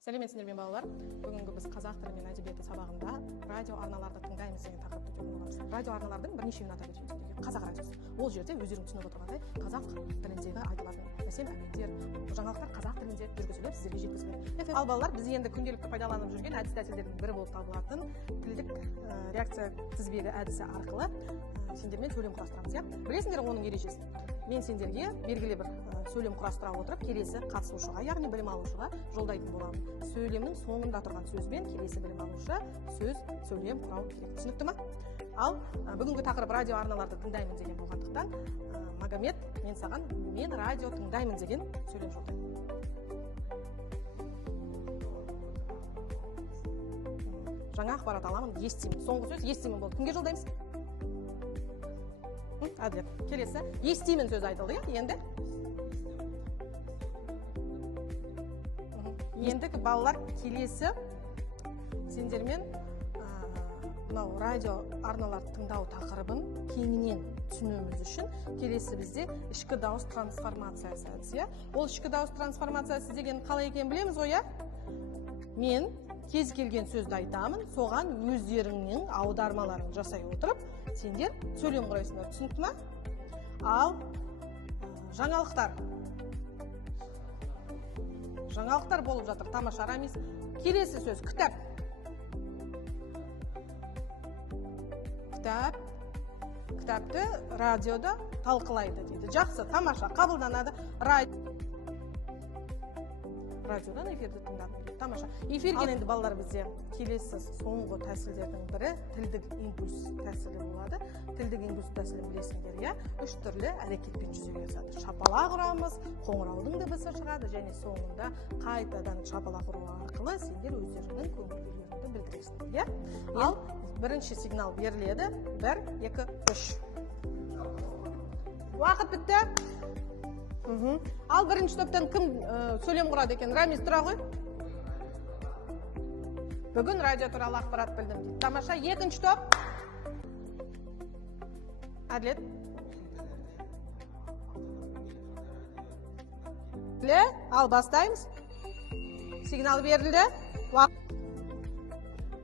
Сәлеметсіздер ме балалар? Бүгінгі біз қазақ тілі мен әдебиеті сабағында радио арналарды тыңдаймыз деген тақырыпты көрген боламыз. Радио арналардың бірнешеуін атап өтейін сіздерге. Қазақ радиосы. Ол жерде өздерің түсініп отырғандай қазақ тіліндегі айтылатын әсем әңгімелер, жаңалықтар қазақ тілінде жүргізіліп сіздерге жеткізіледі. Ал балалар, біз енді күнделікті пайдаланып жүрген әдіс-тәсілдердің бірі болып табылатын тілдік реакция тізбегі әдісі арқылы сендермен сөйлем құрастырамыз, иә? Білесіңдер оның ережесін. Мен сендерге белгілі бір сөйлем құрастыра отырып, келесі қатысушыға, яғни білім алушыға жолдайтын боламын. Сөйлемнің соңында тұрған сөзбен келесі білім алушы сөйлем құрау керек. Түсінікті ме? Ал бүгінгі тақырып радио арналарды тыңдаймын деген болғандықтан, Магомед, мен саған мен радио тыңдаймын деген сөйлем жолдаймын. Жаңа ақпарат аламын, естимін. Соңғы сөз естимін болды. Кімге жолдаймыз? Әділет. Келесі, естимін сөз айтылды, енді? Ендігі балалар келесі сендермен мынау радио арналарды тыңдау тақырыбын кеңінен түсінуіміз үшін келесі бізде ішкі дауыс трансформациясы әдісі. Ол ішкі дауыс трансформациясы деген қалай екенін білеміз ғой, иә? Мен кез келген сөзді айтамын, соған өздеріңнің аудармаларын жасай отырып, сендер сөйлем құрайсыңдар. Түсінікті ме? Ал жаңалықтар. Жаңалықтар болып жатыр. Тамаша, Рамис. Келесі сөз кітап. Кітапты радиода талқылайды дейді. Жақсы, тамаша, қабылданады. Радиодан эфирді тыңдадым. Тамаша. Эфирген енді балалар бізде келесі соңғы тәсілдердің бірі тілдік импульс тәсілі болады. Тілдік импульс тәсілін білесіңдер, иә? 3 түрлі әрекетпен жүзеге асады. Шапалақ ұрамыз, қоңыраудың дыбысы шығады және соңында қайтадан шапалақ ұру арқылы сендер өздеріңнің көңіл-күйлеріңді білдіресіңдер, иә? Ал бірінші сигнал беріледі. 1, 2, 3. Уақыт бітті. Ал бірінші топтан кім сөйлем құрады екен? Рамис, тұра ғой. Бүгін радио туралы ақпарат білдім дейді. Тамаша, екінші топ. Әділет. Ал бастаймыз. Сигнал берілді.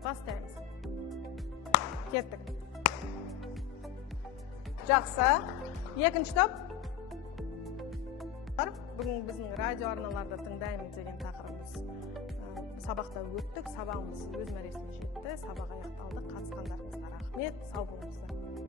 Бастаймыз. Кеттік. Жақсы. Екінші топ. Бүгін біздің радио арналарды тыңдаймын деген тақырыбымыз сабақта өттік. Сабағымыз өз мәресіне жетті. Сабақ аяқталды. Қатысқандарыңызға рахмет. Сау болыңыздар.